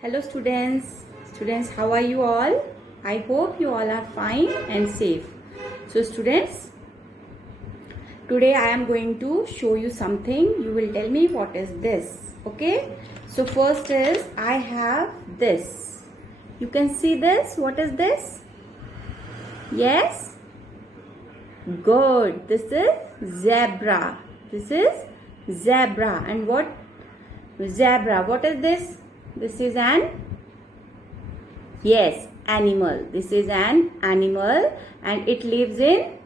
Hello students, how are you all? I hope you all are fine and safe. So students, today I am going to show you something. You will tell me what is this, okay? So first is I have this. You can see this. What is this? Yes? Good. This is zebra. This is zebra. And what? Zebra. What is this? This is an animal. This is an animal and it lives in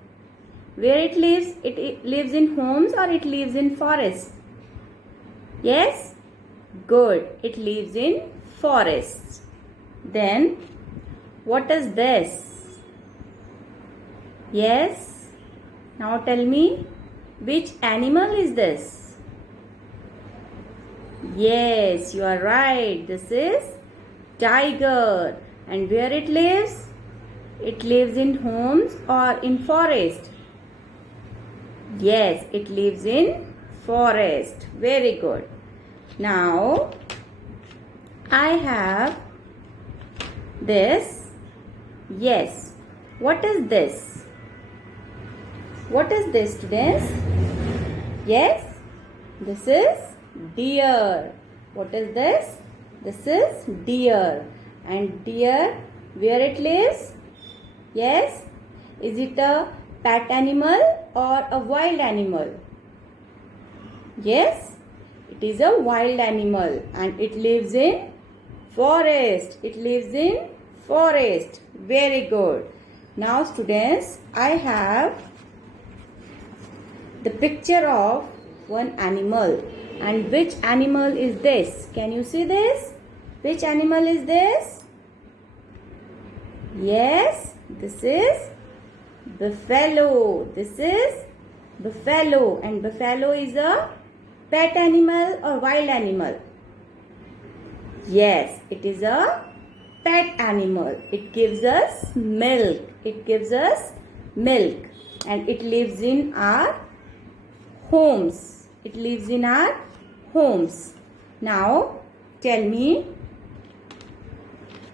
where it lives? It lives in homes or it lives in forests? Yes? Good. It lives in forests. Then what is this? Yes? Now tell me, which animal is this? Yes, you are right. This is tiger. And where it lives? It lives in homes or in forest? Yes, it lives in forest. Very good. Now, I have this. Yes. What is this? What is this, students? Yes, this is deer. What is this? This is deer. And deer, where it lives? Yes. Is it a pet animal or a wild animal? Yes. It is a wild animal and it lives in forest. It lives in forest. Very good. Now students, I have the picture of one animal. And which animal is this? Can you see this? Which animal is this? Yes, this is buffalo. This is buffalo. And buffalo is a pet animal or wild animal? Yes, it is a pet animal. It gives us milk. It gives us milk. And it lives in our homes. It lives in our homes. Now, tell me,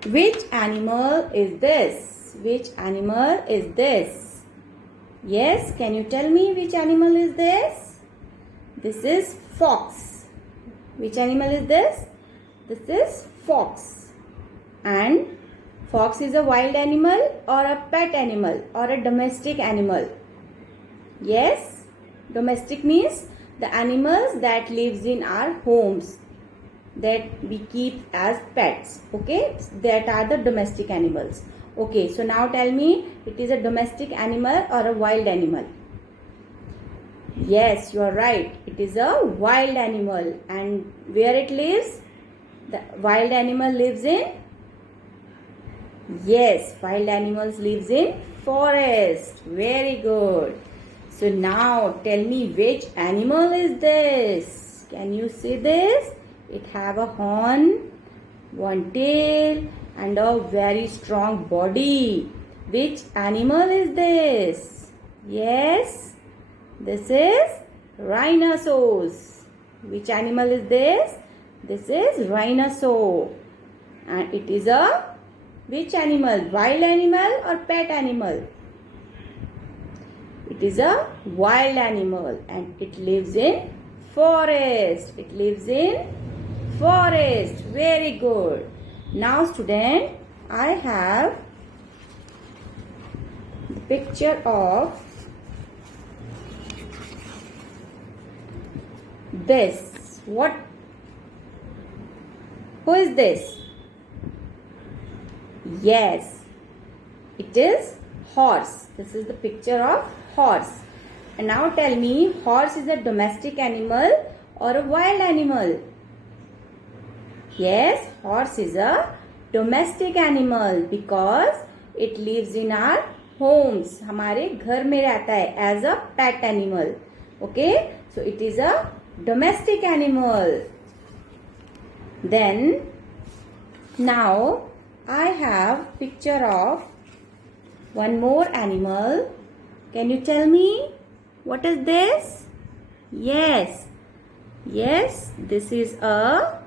which animal is this? Which animal is this? Yes, can you tell me which animal is this? This is fox. Which animal is this? This is fox. And fox is a wild animal or a pet animal or a domestic animal? Yes, domestic means the animals that lives in our homes, that we keep as pets. Okay, that are the domestic animals. Okay, so now tell me, it is a domestic animal or a wild animal? Yes, you are right. It is a wild animal. And where it lives? The wild animal lives in? Yes, wild animals lives in forest. Very good. So now tell me, which animal is this? Can you see this? It have a horn, one tail and a very strong body. Which animal is this? Yes, this is rhinoceros. Which animal is this? This is rhinoceros. And it is a which animal? Wild animal or pet animal? It is a wild animal and it lives in forest. It lives in forest. Very good. Now student, I have the picture of this. What? Who is this? Yes, it is horse. This is the picture of horse. And now tell me, horse is a domestic animal or a wild animal? Yes, horse is a domestic animal because it lives in our homes. हमारे घर में रहता है as a pet animal. Okay, so it is a domestic animal. Then now I have picture of one more animal. Can you tell me what is this? Yes, this is a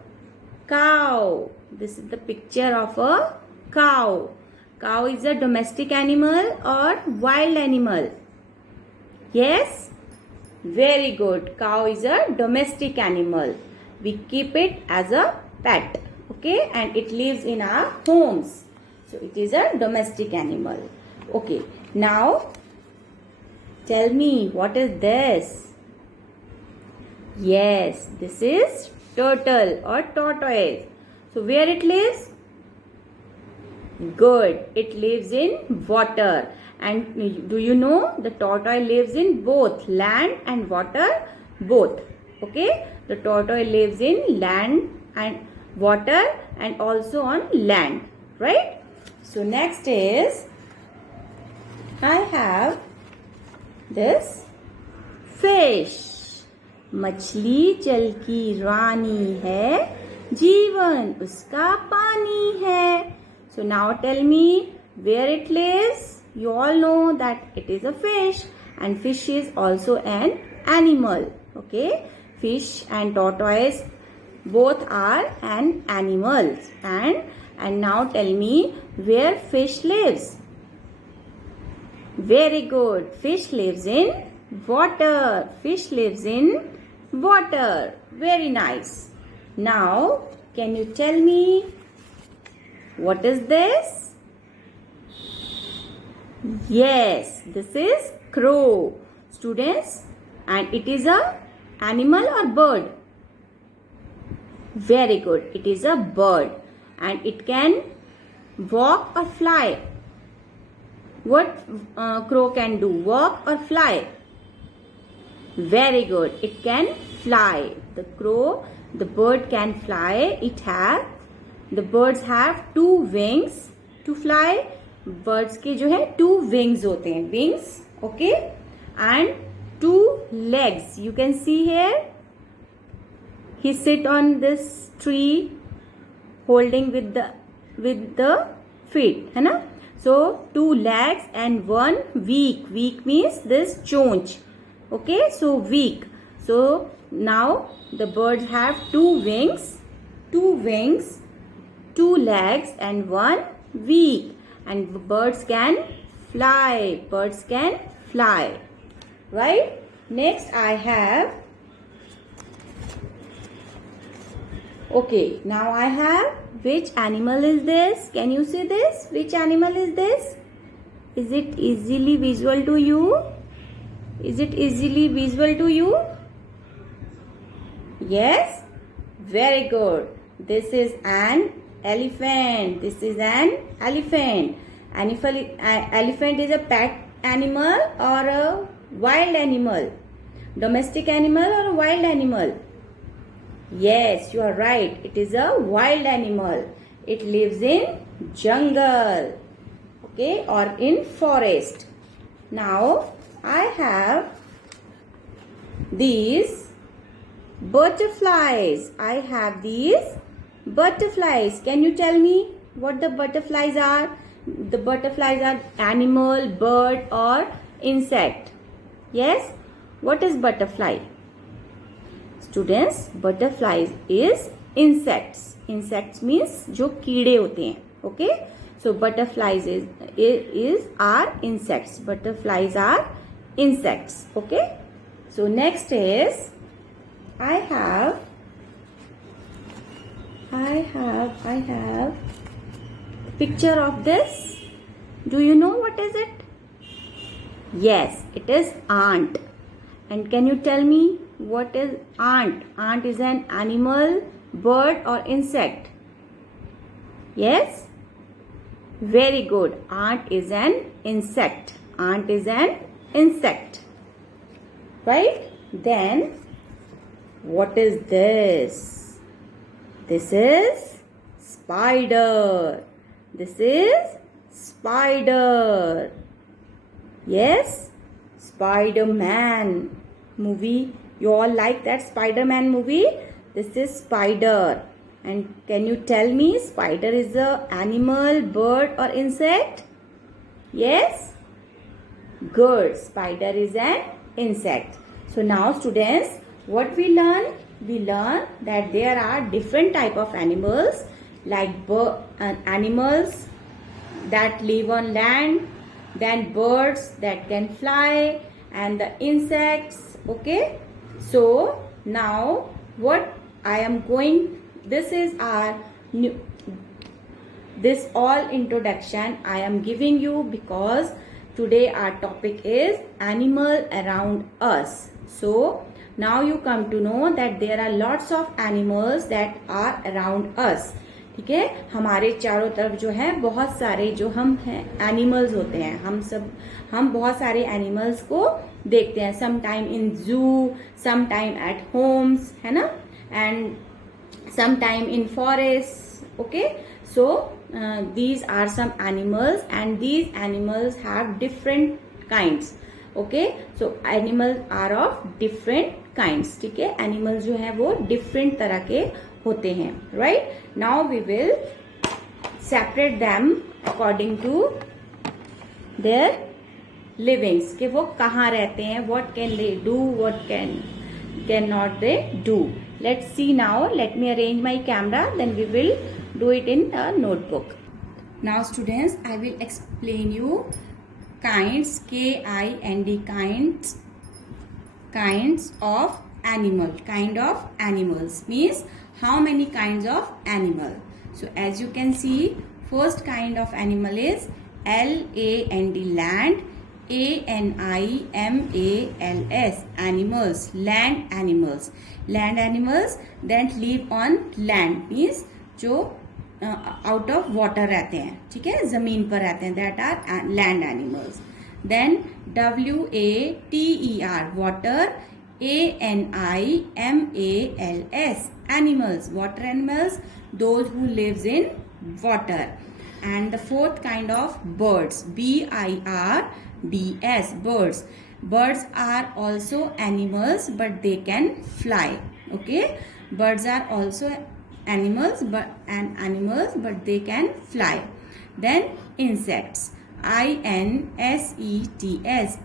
cow. This is the picture of a cow. Cow is a domestic animal or wild animal? Yes? Very good. Cow is a domestic animal. We keep it as a pet. Okay? And it lives in our homes. So it is a domestic animal. Okay. Now, tell me, what is this? Yes, this is turtle or tortoise. So where it lives? Good. It lives in water. And do you know the tortoise lives in both land and water? Both. Okay. The tortoise lives in land and water and also on land. Right? So next is, I have this fish. मछली जल की रानी है, जीवन उसका पानी है. So now tell me where it lives. You all know that it is a fish, and fish is also an animal. Okay, fish and tortoise both are an animals. And now tell me where fish lives. Very good. Fish lives in water. Fish lives in water. Very nice. Now, can you tell me what is this? Yes, this is crow. Students, and it is a animal or bird? Very good. It is a bird, and it can walk or fly. What crow can do? Walk or fly? Very good. It can fly. The crow, the bird can fly. The birds have two wings to fly. Birds के जो है two wings होते हैं. Wings, okay, and two legs. You can see here. He sit on this tree, holding with the feet, है ना? So two legs and one beak. Beak means this chonch. Okay, so beak. So now the birds have two wings, two legs and one beak. And birds can fly. Birds can fly. Right? Next I have. Okay, now I have. Which animal is this? Can you see this? Which animal is this? Is it easily visual to you? Is it easily visual to you? Yes? Very good. This is an elephant. This is an elephant. Elephant is a pet animal or a wild animal? Domestic animal or a wild animal? Yes, you are right. It is a wild animal. It lives in jungle, okay, or in forest. Now, I have these butterflies. I have these butterflies. Can you tell me what the butterflies are? The butterflies are animal, bird, or insect. Yes? What is butterfly? Students, butterflies is insects. Insects means जो कीड़े होते हैं. Okay? So butterflies are insects. Butterflies are insects. Okay? So next is I have picture of this. Do you know what is it? Yes, it is ant. And can you tell me what is ant? Ant is an animal, bird, or insect? Yes? Very good. Ant is an insect. Ant is an insect. Right? Then, what is this? This is spider. This is spider. Yes? Spider-Man movie. You all like that Spider-Man movie? This is spider. And can you tell me, spider is a animal, bird, or insect? Yes? Good. Spider is an insect. So now students, what we learn? we learn that there are different type of animals, like animals that live on land, then birds that can fly, and the insects. Okay, so now what I am going, this is our new, this all introduction I am giving you because today our topic is animal around us. So now you come to know that there are lots of animals that are around us. ठीक है, हमारे चारों तरफ जो है बहुत सारे जो हम हैं एनिमल्स होते हैं, हम बहुत सारे एनिमल्स को देखते हैं. सम टाइम इन जू, सम टाइम एट होम्स, है ना, and some time in forest. Okay, so these are some animals and these animals have different kinds. Okay, so animals are of different kinds. ठीक है, animals जो है वो different तरह के होते हैं. Right, now we will separate them according to their livings, कि वो कहाँ रहते हैं, what can they do, what cannot they do. Let's see now. Let me arrange my camera, then we will do it in a notebook. Now students, I will explain you kinds, K-I-N-D, kinds of animal. Kind of animals means how many kinds of animal. So as you can see, first kind of animal is L-A-N-D, land, A-N-I-M-A-L-S, animals, land animals. Land animals that live on land means जो out of water रहते हैं. ठीक है, जमीन पर रहते हैं, that are land animals. Then WATER, water, ANIMALS, animals, water animals, those who lives in water. And the fourth kind of birds, BIRDS, birds. Birds are also animals but they can fly. Okay, birds are also animals but they can fly. Then insects, INSECTS,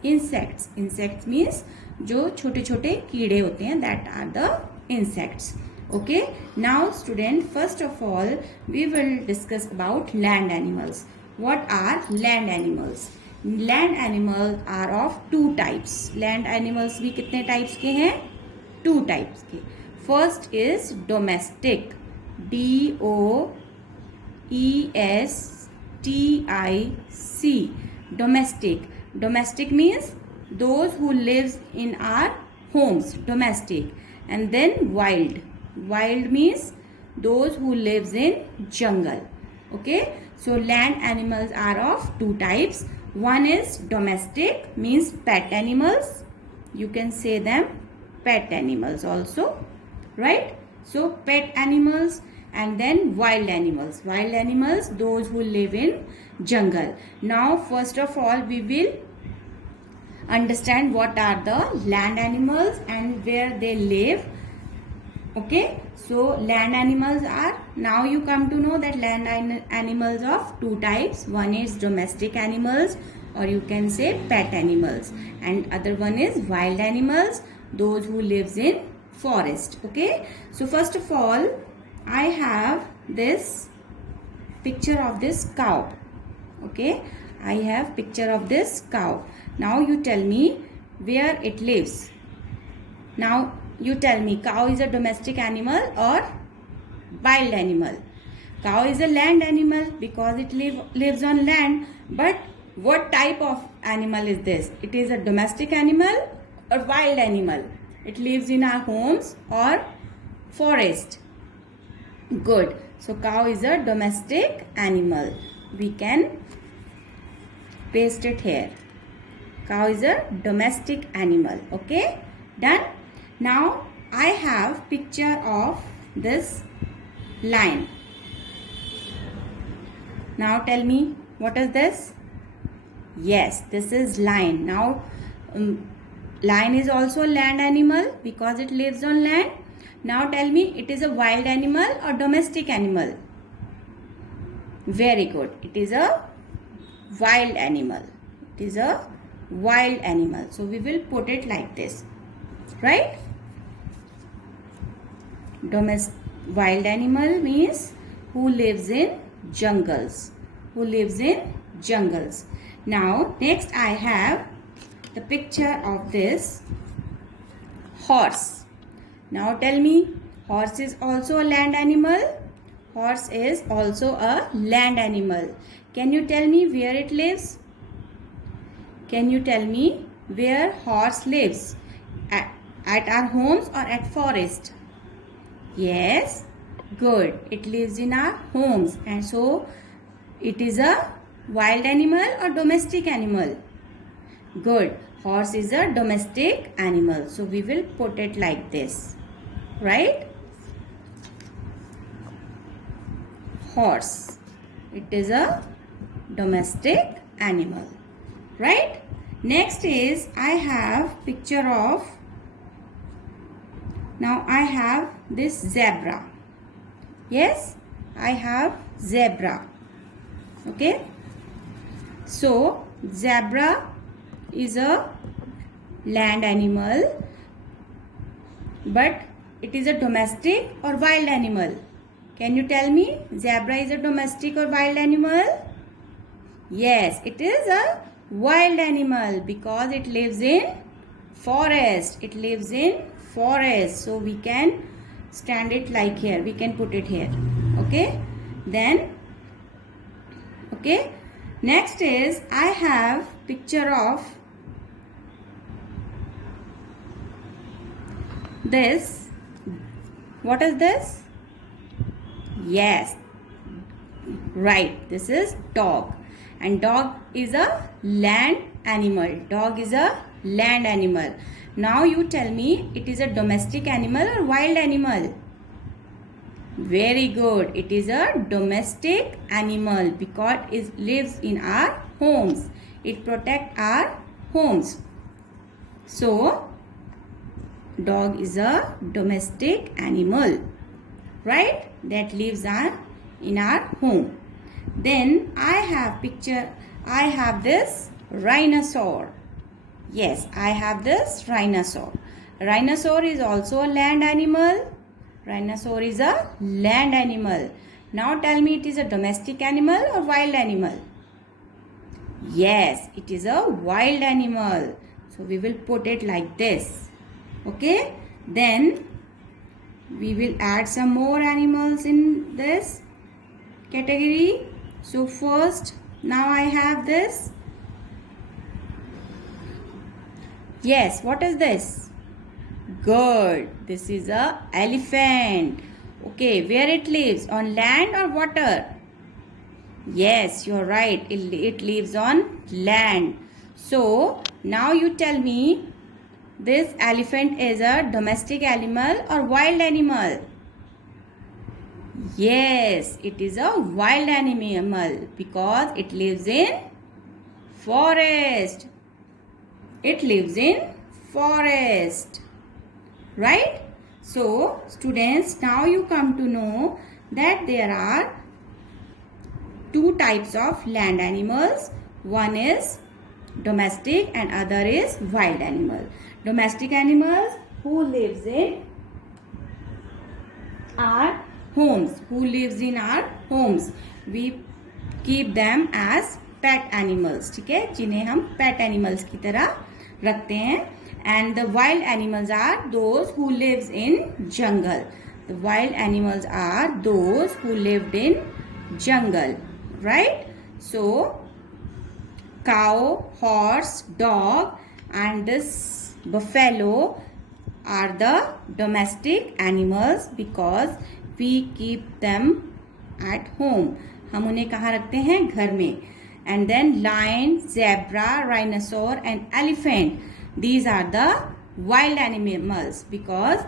insects. Insects means जो छोटे छोटे कीड़े होते हैं, that are the insects. Okay, now student, first of all we will discuss about land animals. What are land animals? Land animals are of two types. Land animals भी कितने types के हैं? Two types के. First is domestic, DOMESTIC, domestic. Domestic means those who lives in our homes, domestic. And then wild. Wild means those who lives in jungle. Okay, so land animals are of two types. One is domestic, means pet animals. You can say them pet animals also, right? So pet animals. And then wild animals. Wild animals, those who live in jungle. Now first of all we will understand what are the land animals and where they live. Okay, so land animals are, now you come to know that land animals of two types. One is domestic animals, or you can say pet animals, and other one is wild animals, those who lives in forest. Okay, so first of all I have this picture of this cow. Okay, I have picture of this cow. Now you tell me where it lives. Now you tell me, cow is a domestic animal or wild animal? Cow is a land animal because it lives on land. But what type of animal is this? It is a domestic animal or wild animal? It lives in our homes or forest? Good. So cow is a domestic animal. We can paste it here. Cow is a domestic animal. Okay, done. Now I have picture of this lion. Now tell me, what is this? Yes, this is lion. Now lion is also a land animal because it lives on land. Now tell me, it is a wild animal or domestic animal? Very good. It is a wild animal. It is a wild animal. So we will put it like this, right? Wild animal means who lives in jungles. Who lives in jungles. Now next I have the picture of this horse. Now tell me, horse is also a land animal? Horse is also a land animal. Can you tell me where it lives? Can you tell me where horse lives? At our homes or at forest? Yes, good. It lives in our homes, and so it is a wild animal or domestic animal? Good. Horse is a domestic animal. So we will put it like this, right? Horse. It is a domestic animal, right? Next is I have picture of, now I have this zebra. Yes, I have zebra. Okay. So zebra is a land animal, but it is a domestic or wild animal? Can you tell me, zebra is a domestic or wild animal? Yes, it is a wild animal because it lives in forest. It lives in forest. So we can stand it like here. We can put it here. Okay. Then, okay. Next is I have picture of this. What is this? Yes, right. This is dog. And dog is a land animal. Dog is a land animal. Now you tell me, it is a domestic animal or wild animal? Very good. It is a domestic animal because it lives in our homes. It protects our homes. So, dog is a domestic animal, right? That lives in our home. Then I have this rhinoceros. Yes, I have this rhinoceros. Rhinoceros is also a land animal. Rhinoceros is a land animal. Now tell me, it is a domestic animal or wild animal? Yes, it is a wild animal. So we will put it like this. Okay. Then we will add some more animals in this category. So first, now I have this. Yes, what is this? Good. This is a elephant. Okay, where it lives? On land or water? Yes, you're right. It lives on land. So, now you tell me, this elephant is a domestic animal or wild animal? Yes, it is a wild animal because it lives in forest. It lives in forest, right? So, students, now you come to know that there are two types of land animals. One is domestic and other is wild animal. Domestic animals who lives in our homes. Who lives in our homes. We keep them as pet animals. ठीक है, जिन्हें हम pet animals की तरह रखते हैं. And the wild animals are those who lives in jungle. The wild animals are those who lived in jungle, right? So, cow, horse, dog and this buffalo are the domestic animals because we keep them at home. हम उन्हें कहाँ रखते हैं? घर में. And then lion, zebra, rhinoceros and elephant. These are the wild animals because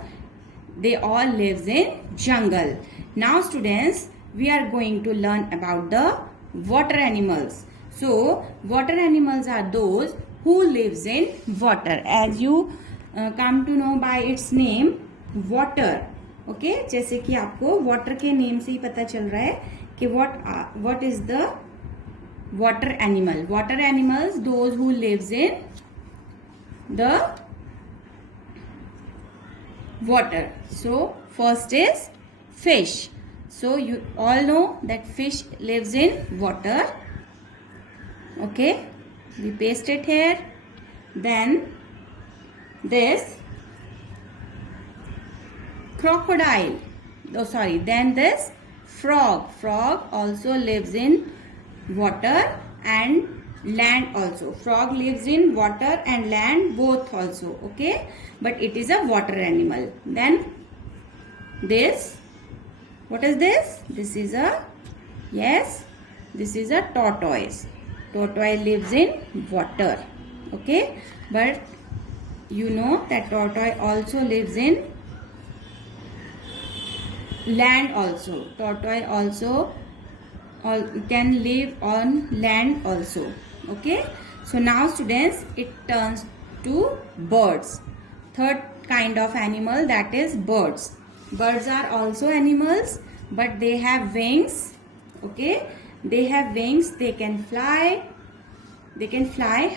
they all lives in jungle. Now students, we are going to learn about the water animals. So, water animals are those who lives in water. As you come to know by its name, water. Okay? जैसे कि आपको water के name से ही पता चल रहा है कि what is the water animal. Water animals, those who lives in the water. So first is fish. So you all know that fish lives in water. Okay, we paste it here. Then this crocodile. Oh, sorry. Then this frog. Frog also lives in water and land also. Frog lives in water and land both also. Okay, but it is a water animal. Then this, what is this? This is a, yes, this is a tortoise. Tortoise lives in water. Okay, but you know that tortoise also lives in land also. Tortoise also can live on land also. Okay, so now students, it turns to birds. Third kind of animal, that is birds. Birds are also animals, but they have wings. Okay, they have wings. They can fly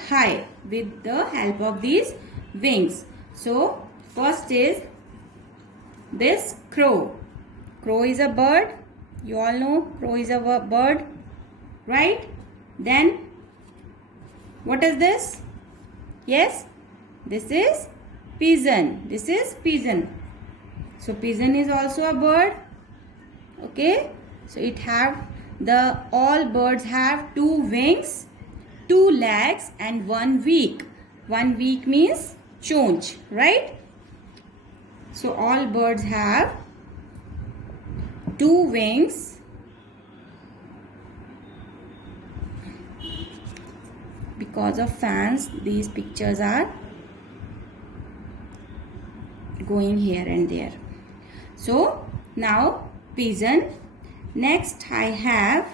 high with the help of these wings. So first is this crow. Crow is a bird. You all know crow is a bird, right? Then what is this? Yes, this is pigeon. This is pigeon. So pigeon is also a bird. Okay, so it have all birds have 2 wings, 2 legs and 1 beak. 1 beak means chonch, right? So all birds have 2 wings, because of fans these pictures are going here and there. So now pigeon. Next I have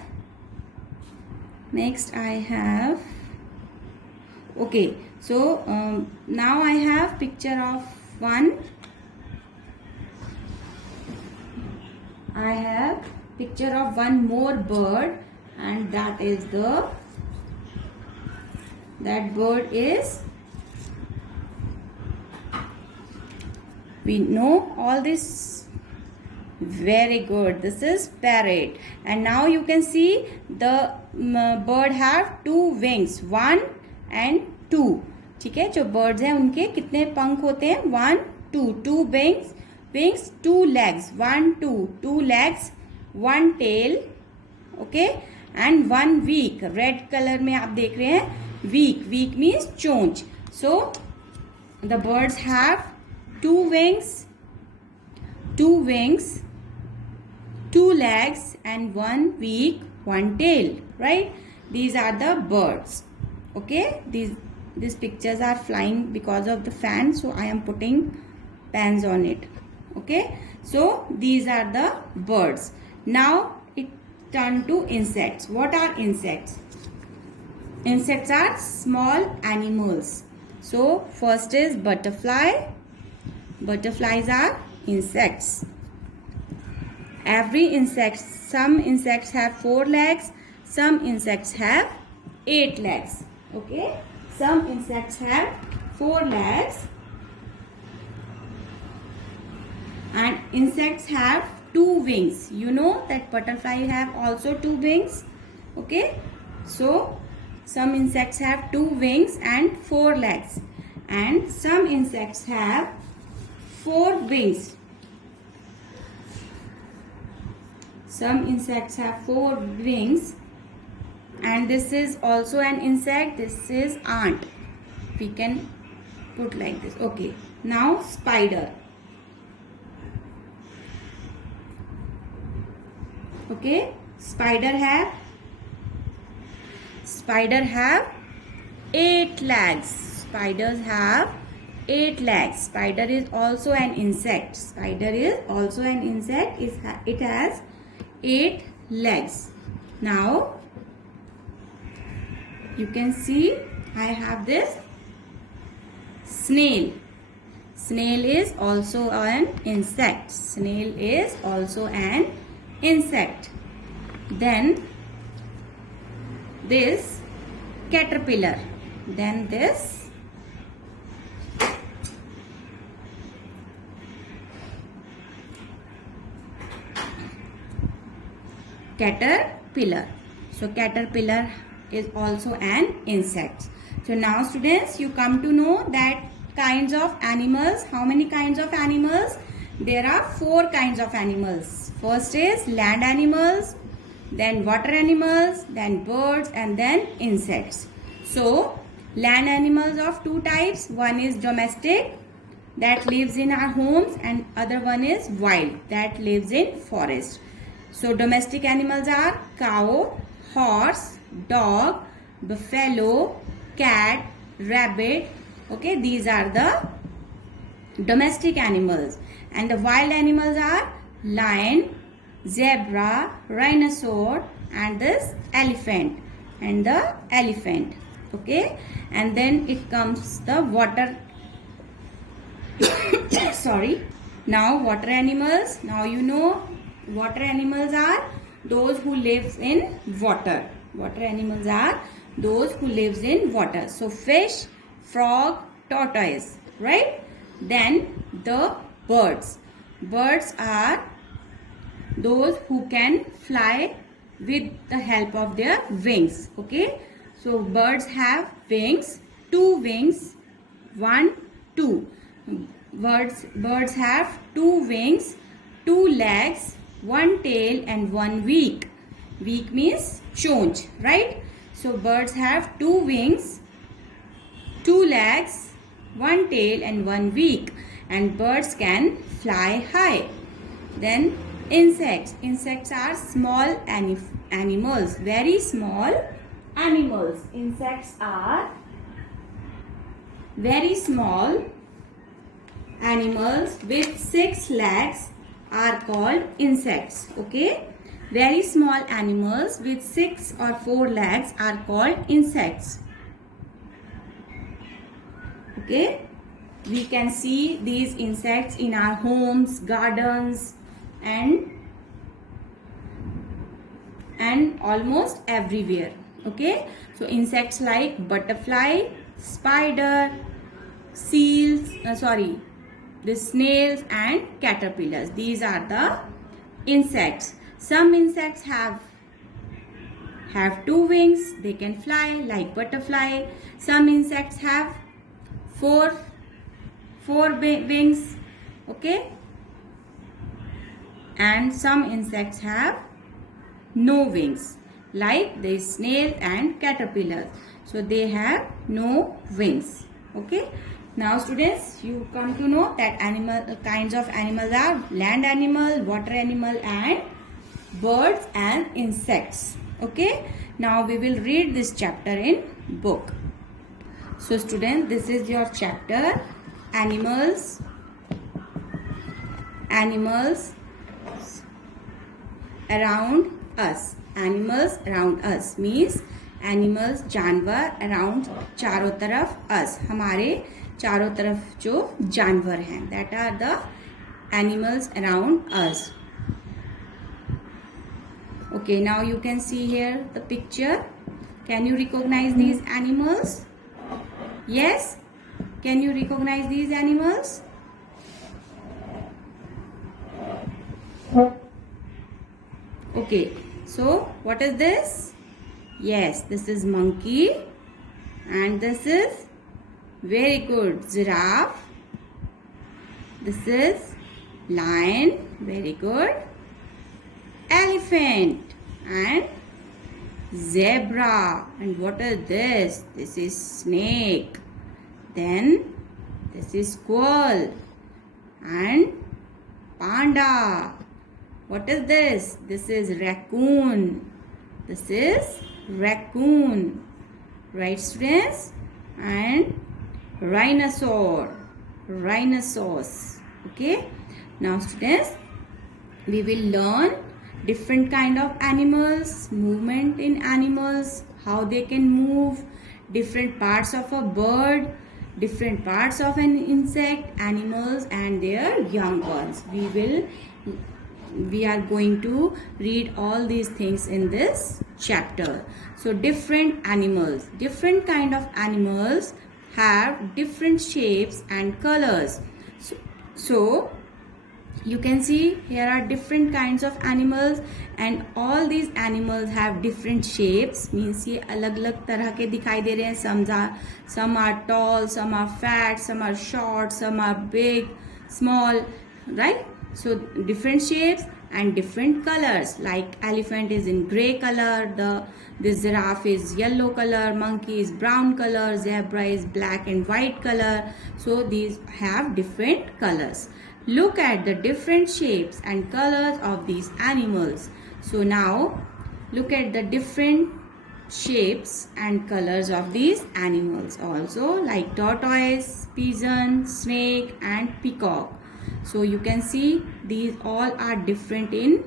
okay, so now I have picture of one. I have picture of one more bird, and that bird is, we know all this, very good, this is parrot. And now you can see the bird have 2 wings, 1 and 2. ठीक है, जो birds हैं उनके कितने पंख होते हैं? 1, 2 wings, 2 legs, 1, 2 legs, 1 tail, okay, and 1 beak. Red color में आप देख रहे हैं beak means चोंच. So the birds have 2 wings, 2 legs and 1 beak, 1 tail, right? These are the birds. Okay, these pictures are flying because of the fan, so I am putting pans on it. Okay, so these are the birds. Now it turn to insects. What are insects? Insects are small animals. So first is butterfly. Butterflies are insects. Every insect, some insects have 4 legs, some insects have 8 legs. Okay, some insects have 4 legs, and insects have 2 wings. You know that butterfly have also 2 wings. Okay, so some insects have 2 wings and 4 legs, and some insects have 4 wings. Some insects have 4 wings, and this is also an insect. This is ant. We can put like this. Okay, now spider. Okay, spider have 8 legs. Spiders have 8 legs. Spider is also an insect. It has 8 legs. Now you can see I have this snail. Snail is also an insect. Then this caterpillar. Then this caterpillar. So caterpillar is also an insect. So now students, you come to know that kinds of animals. How many kinds of animals? There are 4 kinds of animals. First is land animals, then water animals, then birds, and then insects. So land animals of 2 types. One is domestic, that lives in our homes, and other one is wild, that lives in forest. So domestic animals are cow, horse, dog, buffalo, cat, rabbit. Okay, these are the domestic animals. And the wild animals are lion, zebra, rhinoceros, and this elephant, and the elephant. Okay, and then it comes the water sorry. Now water animals. Now you know water animals are those who lives in water. Water animals are those who lives in water. So fish, frog, tortoise, right? Then the birds. Birds are those who can fly with the help of their wings. Okay, so birds have wings, 2 wings, 1, 2. Birds have 2 wings, 2 legs, 1 tail, and 1 beak. Beak means chonch, right? So birds have 2 wings, 2 legs, 1 tail, and 1 beak. And birds can fly high. Then insects. Insects are small animals, very small animals. Insects are very small animals with 6 legs are called insects. Okay, very small animals with 6 or 4 legs are called insects. Okay, we can see these insects in our homes, gardens, and almost everywhere. Okay, so insects like butterfly, spider, seals, the snails, and caterpillars. These are the insects. Some insects have 2 wings. They can fly like butterfly. Some insects have 4 wings. Okay, and some insects have no wings like the snail and caterpillar. So they have no wings. Okay, now students, you come to know that kinds of animals are land animal, water animal, and birds and insects. Okay, now we will read this chapter in book. So students, this is your chapter, animals around us. Animals around us means animals, जानवर around, चारों तरफ, us, हमारे चारों तरफ जो जानवर हैं, that are the animals around us. Okay, now you can see here the picture. Can you recognize these animals? Yes? Can you recognize these animals? Okay, so what is this? Yes, this is monkey, and this is, very good, giraffe. This is lion, very good, elephant, and zebra. And what is this? This is snake. Then this is squirrel and panda. What is this? This is raccoon. This is raccoon. Right, students? And rhinoceros. Okay. Now, students, we will learn different kind of animals, movement in animals, how they can move, different parts of a bird, different parts of an insect, animals, and their young ones. We are going to read all these things in this chapter. So different animals, different kind of animals have different shapes and colors. So You can see here are different kinds of animals and all these animals have different shapes. Means ये अलग अलग तरह के दिखाई दे रहे हैं. Some are tall, some are fat, some are short, some are big, small, right? So different shapes and different colors. Like elephant is in gray color, this giraffe is yellow color, monkey is brown color, zebra is black and white color. So these have different colors. Look at the different shapes and colors of these animals. So now look at the different shapes and colors of these animals also, like tortoise, pigeon, snake and peacock. So you can see these all are different in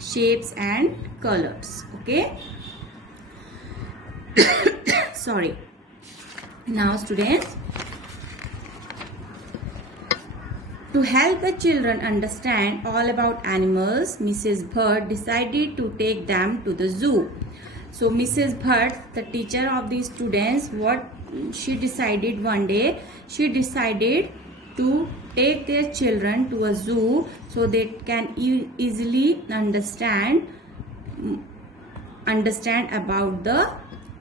shapes and colors. Okay. Sorry. Now students, to help the children understand all about animals, Mrs. Bird decided to take them to the zoo. So Mrs. Bird, the teacher of these students, what she decided one day, she decided to take their children to a zoo so they can easily understand about the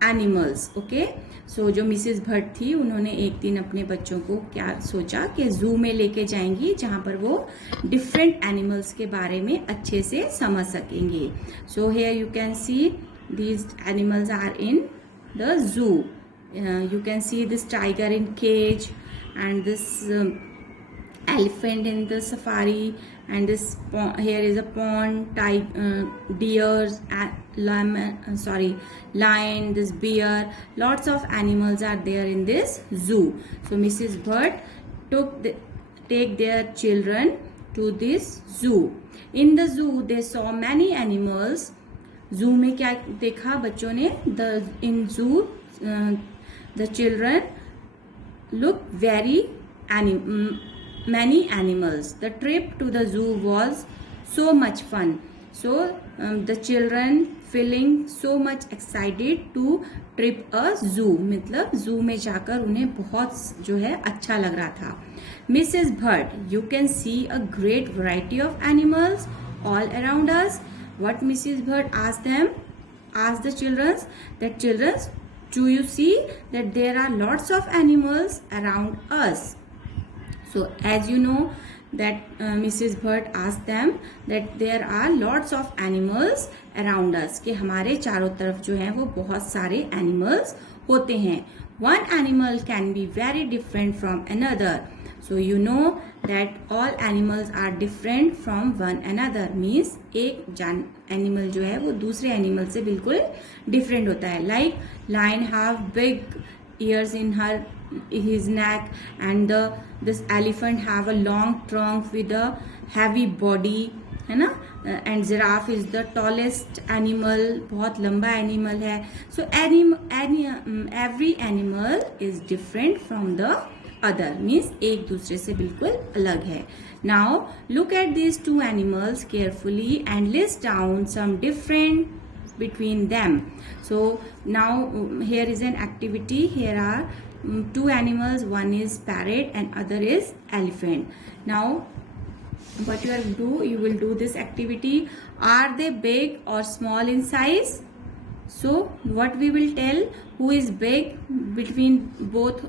animals. Okay. सो जो Mrs Bhatt थी उन्होंने एक दिन अपने बच्चों को क्या सोचा कि जू में लेके जाएंगी जहां पर वो डिफरेंट एनिमल्स के बारे में अच्छे से समझ सकेंगे. So here you can see these animals are in the zoo. You can see this tiger in cage and this elephant in the safari, and this here is a pond, deers, lion, this bear, lots of animals are there in this zoo. So Mrs. Bird take their children to this zoo. In the zoo they saw many animals. Zoo में क्या देखा बच्चों ने? In zoo the children look very many animals. The trip to the zoo was so much fun. So the children feeling so much excited to trip a zoo. मतलब zoo में जाकर उन्हें बहुत जो है अच्छा लग रहा था. Mrs. Bird, you can see a great variety of animals all around us. What Mrs. Bird asked the children, that children, do you see that there are lots of animals around us? So as you know that Mrs. Bird asked them that there are lots of animals around us, कि हमारे चारों तरफ जो है वो बहुत सारे animals होते हैं. One animal can be very different from another. So you know that all animals are different from one another. Means एक animal जो है वो दूसरे animal से बिल्कुल different होता है. Like lion have big ears in his neck, and this elephant have a long trunk with a heavy body, है ना. And giraffe is the tallest animal, बहुत लंबा animal है. So every animal is different from the other. Means एक दूसरे से बिल्कुल अलग है. Now look at these two animals carefully and list down some different between them. So now here is an activity. Here are two animals. One is parrot and other is elephant. Now what you will do this activity. Are they big or small in size? So what we will tell, who is big between both,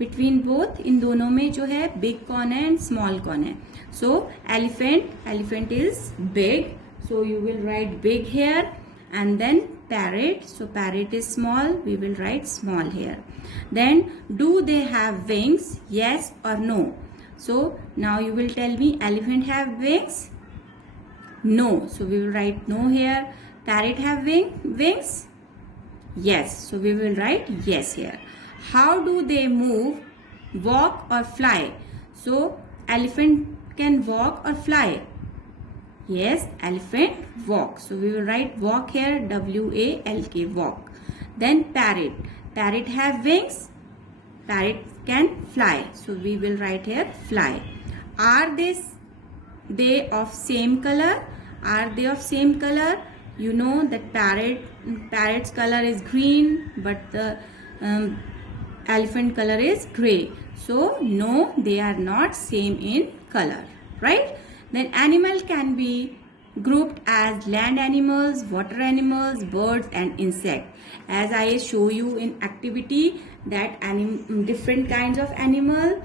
इन दोनों में जो है big कौन है and small कौन है. So elephant is big, so you will write big here. And then parrot, so parrot is small, we will write small here. Then do they have wings, yes or no? So now you will tell me, elephant have wings? No, so we will write no here. Parrot have wings? Yes, so we will write yes here. How do they move, walk or fly? So elephant can walk or fly? Yes, elephant walk. So we will write walk here, W-A-L-K, walk. Then parrot have wings? Parrot can fly. So we will write here fly. Are they of same color? Are they of same color? You know that parrot's color is green, but the elephant color is gray. So no, they are not same in color, right? Then animal can be grouped as land animals, water animals, birds and insect. As I show you in activity that different kinds of animal.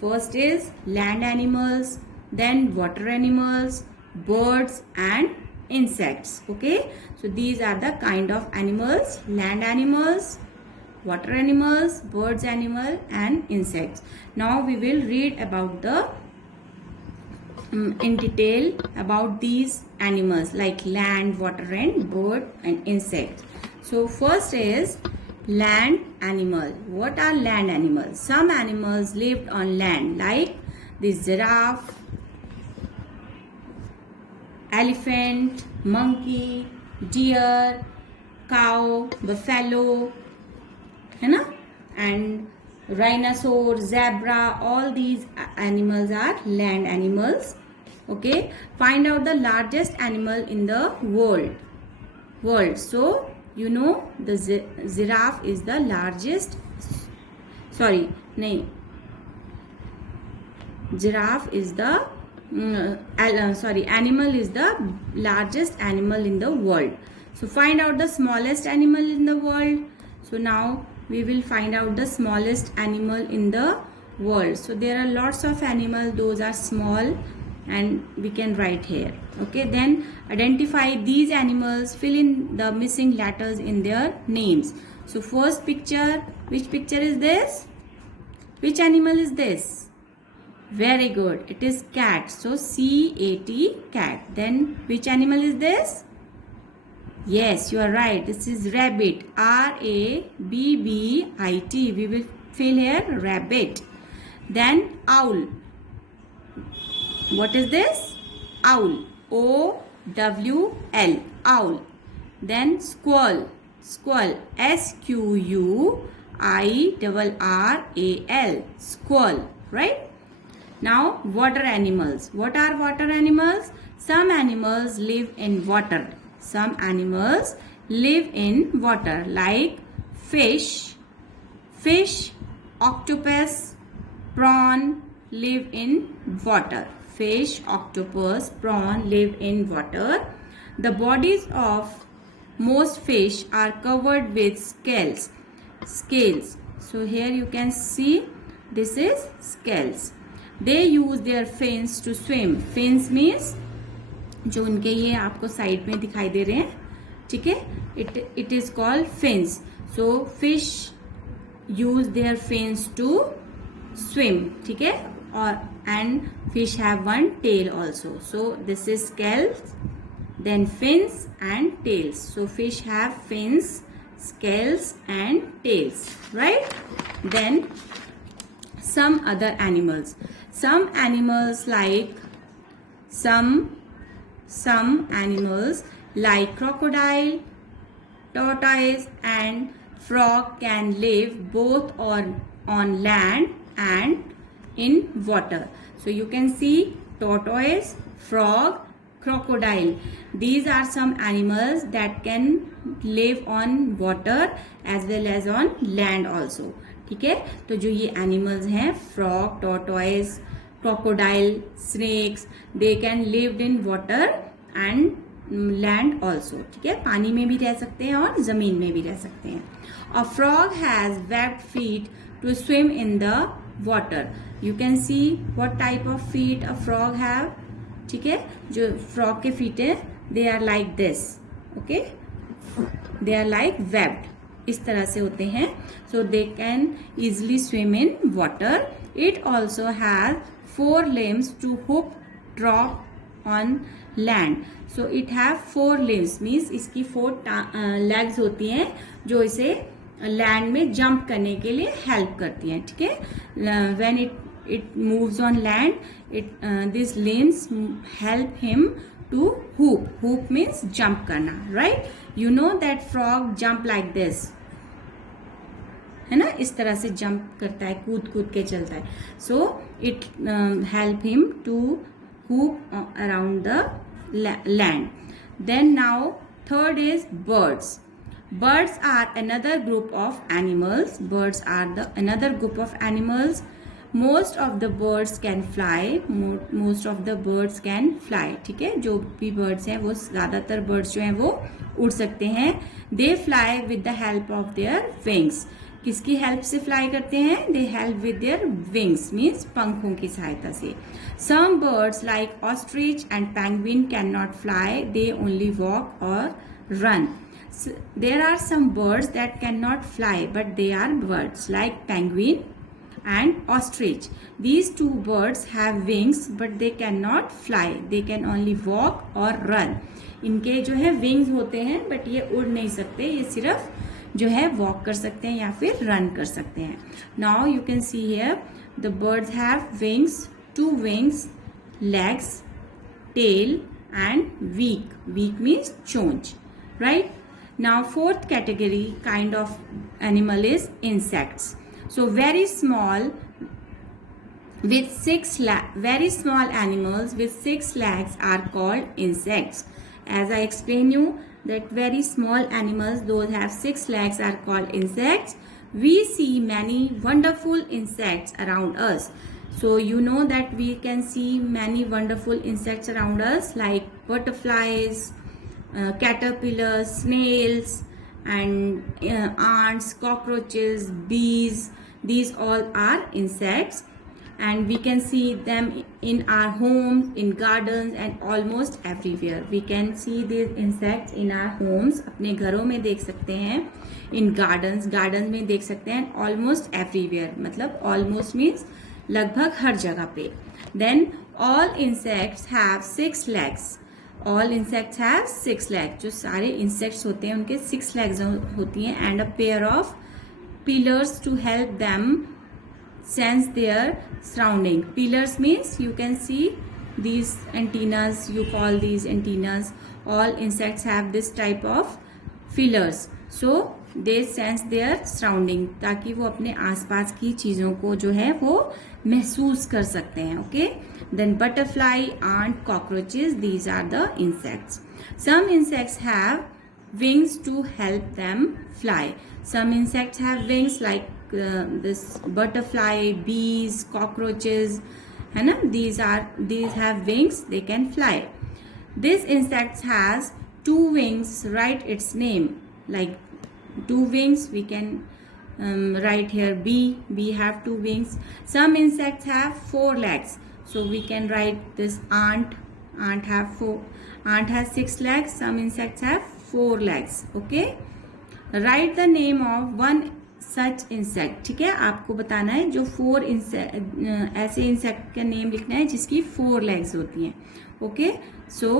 First is land animals, then water animals, birds and insects. Okay, so these are the kind of animals: land animals, water animals, birds animal and insects. Now we will read about the in detail about these animals like land, water and bird and insect. So first is land animal. What are land animals? Some animals lived on land like the giraffe, elephant, monkey, deer, cow, buffalo, है ना, and rhinoceros, zebra. All these animals are land animals. Okay, find out the largest animal in the world. So you know the giraffe is the largest. Sorry, nahi. Giraffe is the animal is the largest animal in the world. So find out the smallest animal in the world. So now we will find out the smallest animal in the world. So there are lots of animals, those are small and we can write here. Okay, then identify these animals, fill in the missing letters in their names. So first picture, which picture is this? Which animal is this? Very good, it is cat. So C-A-T, cat. Then which animal is this? Yes, you are right. This is rabbit. R-A-B-B-I-T. We will fill here rabbit. Then owl. What is this? Owl. O-W-L. Owl. Then squirrel. Squirrel. S-Q-U-I-R-R-A-L. Squirrel. Right? Now water animals. What are water animals? Some animals live in water. Some animals live in water like fish, octopus, prawn live in water. Fish, octopus, prawn live in water. The bodies of most fish are covered with scales. So here you can see this is scales. They use their fins to swim. Fins means जो उनके ये आपको side में दिखाई दे रहे हैं, ठीक है, it is called fins. So fish use their fins to swim, ठीक है, और and fish have one tail also. So this is scales, then fins and tails. So fish have fins, scales and tails, right? Then some other animals. Some animals like some animals like crocodile, tortoise and frog can live both on land and in water. So you can see tortoise, frog, crocodile. These are some animals that can live on water as well as on land also. ठीक है, तो जो ये animals हैं frog, tortoise, crocodile, snakes, they can live in water and land also. ठीक है, पानी में भी रह सकते हैं और जमीन में भी रह सकते हैं. A frog has webbed feet to swim in the water. You can see what type of feet a frog have. ठीक है, जो frog के feet है, they are like this. Okay, they are like webbed. इस तरह से होते हैं. So they can easily swim in water. It also has 4 limbs to hook drop on land. So it have 4 limbs means इसकी 4 legs होती हैं जो इसे लैंड में जंप करने के लिए हेल्प करती हैं. ठीक है, when it moves on land, these limbs help him to hoop. Hoop means jump करना, right? You know that frog jump like this, है ना, इस तरह से जंप करता है, कूद कूद के चलता है. So it help him to hoop around the land. Then now third is birds. Birds are another group of animals. Birds are the another group of animals. Most of the birds can fly, most of the birds can fly, ठीक है, जो भी birds हैं वो ज़्यादातर birds जो हैं वो उड़ सकते हैं. They fly with the help of their wings. किसकी हेल्प से फ्लाई करते हैं? They help with their wings means पंखों की सहायता से. Some birds like ostrich and penguin can not fly, they only walk और run. There are some birds that cannot fly, but they are birds like penguin and ostrich. These two birds have wings, but they cannot fly. They can only walk or run. इनके जो है wings होते हैं, but ये उड़ नहीं सकते. ये सिर्फ जो है walk कर सकते हैं या फिर run कर सकते हैं. Now you can see here the birds have wings, 2 wings, legs, tail and beak. Beak means चोंच, right? Now fourth category kind of animal is insects. So very small animals with 6 legs are called insects. As I explained you that very small animals, those have 6 legs, are called insects. We see many wonderful insects around us. So you know that we can see many wonderful insects around us like butterflies, caterpillars, snails and ants, cockroaches, bees. These all are insects and we can see them in our homes, in gardens and almost everywhere. We can see these insects in our homes. अपने घरों में देख सकते हैं, in gardens में देख सकते हैं, almost everywhere. मतलब almost means लगभग हर जगह पे. Then all insects have 6 legs. All insects have 6 legs. जो सारे insects होते हैं उनके 6 legs होती हैं and a pair of pillars to help them sense their surrounding. Pillars means you can see these antennas. You call these antennas. All insects have this type of pillars. So they sense their surrounding ताकि वो अपने आसपास की चीज़ों को जो है वो महसूस कर सकते हैं. Okay. Then butterfly, ant, cockroaches, these are the insects. Some insects have wings to help them fly. Some insects have wings like this butterfly, bees, cockroaches, है ना? These have wings, they can fly. This insect has 2 wings, write its name. Like 2 wings, we can write here bee have 2 wings. Some insects have 4 legs. So we can write this ant has 6 legs. Some insects have 4 legs. Okay. Write the name of one such insect. ठीक है, आपको बताना है जो 4 ऐसे insect का name लिखना है जिसकी 4 legs होती हैं. Okay. So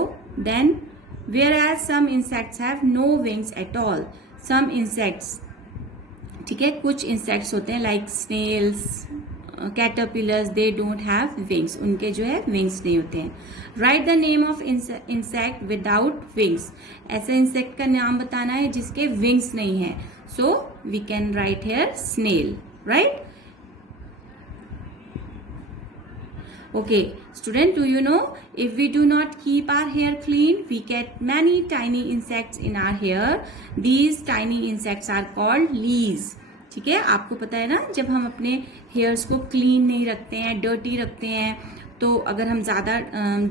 then whereas some insects have no wings at all. Some insects, ठीक है, कुछ insects होते हैं like snails, caterpillars, they don't have wings. उनके जो है wings नहीं होते हैं. Write the name of insect without wings. ऐसे insect का नाम बताना है जिसके wings नहीं है. So we can write here snail, right? Okay, student, do you know if we do not keep our hair clean, we get many tiny insects in our hair. These tiny insects are called fleas. ठीक है, आपको पता है ना, जब हम अपने hairs को क्लीन नहीं रखते हैं, डर्टी रखते हैं, तो अगर हम ज़्यादा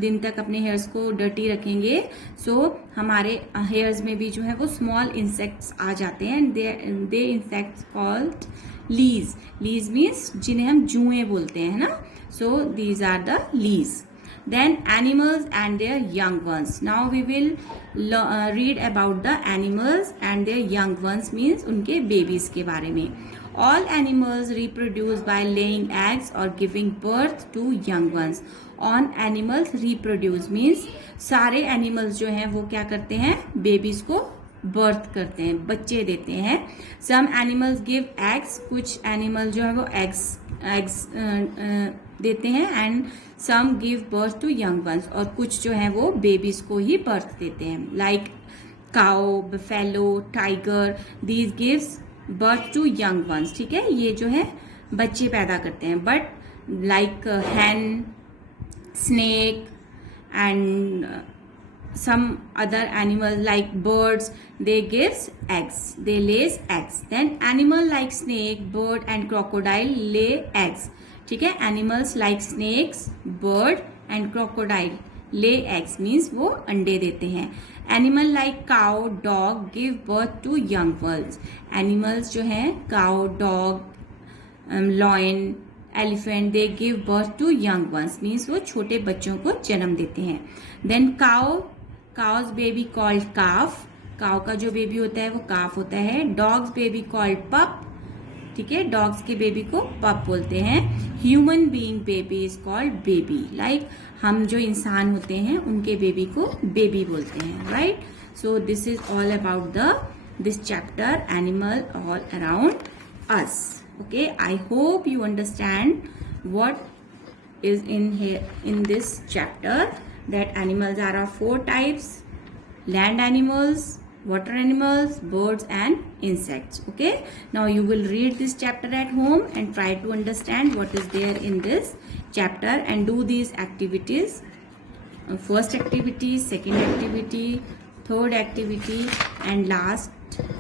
दिन तक अपने हेयर्स को डर्टी रखेंगे सो हमारे हेयर्स में भी जो है वो स्मॉल इंसेक्ट्स आ जाते हैं. They insects called lice. Lice means जिन्हें हम जुएं बोलते हैं ना. So these are the lice. Then animals and their young ones. Now we will read about the animals and their young ones means उनके babies के बारे में. All animals reproduce by laying eggs or giving birth to young ones. On animals reproduce means सारे animals जो हैं वो क्या करते हैं, babies को birth करते हैं, बच्चे देते हैं. Some animals give eggs. कुछ animal जो है वो eggs देते हैं and some give birth to young ones. और कुछ जो है वो babies को ही birth देते हैं like cow, buffalo, tiger. These gives birth to young ones. ठीक है, ये जो है बच्चे पैदा करते हैं. But like hen, snake and some other animals like birds, they gives eggs, they lays eggs. Then animal like snake, bird and crocodile lay eggs. ठीक है. Animals like snakes, bird and crocodile lay eggs means वो अंडे देते हैं. Animal like cow, dog give birth to young worlds. Animals जो हैं cow, dog, lion, elephant, they give birth to young ones means वो छोटे बच्चों को जन्म देते हैं. Then cow's baby called calf. Cow का जो बेबी होता है वो काफ होता है. डॉग्स बेबी कॉल्ड पप. ठीक है, डॉग्स के बेबी को पप बोलते हैं. Human being baby is called baby. Like हम जो इंसान होते हैं उनके बेबी को बेबी बोलते हैं. Right. So this is all about this chapter animal all around us. Okay, I hope you understand what is in here in this chapter, that animals are of 4 types: land animals, water animals, birds and insects. Okay, now you will read this chapter at home and try to understand what is there in this chapter and do these activities. First activity, second activity, third activity, and last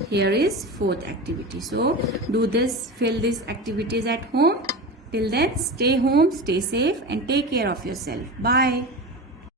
here is fourth activity. So do this, fill these activities at home. Till then, stay home, stay safe and take care of yourself. Bye.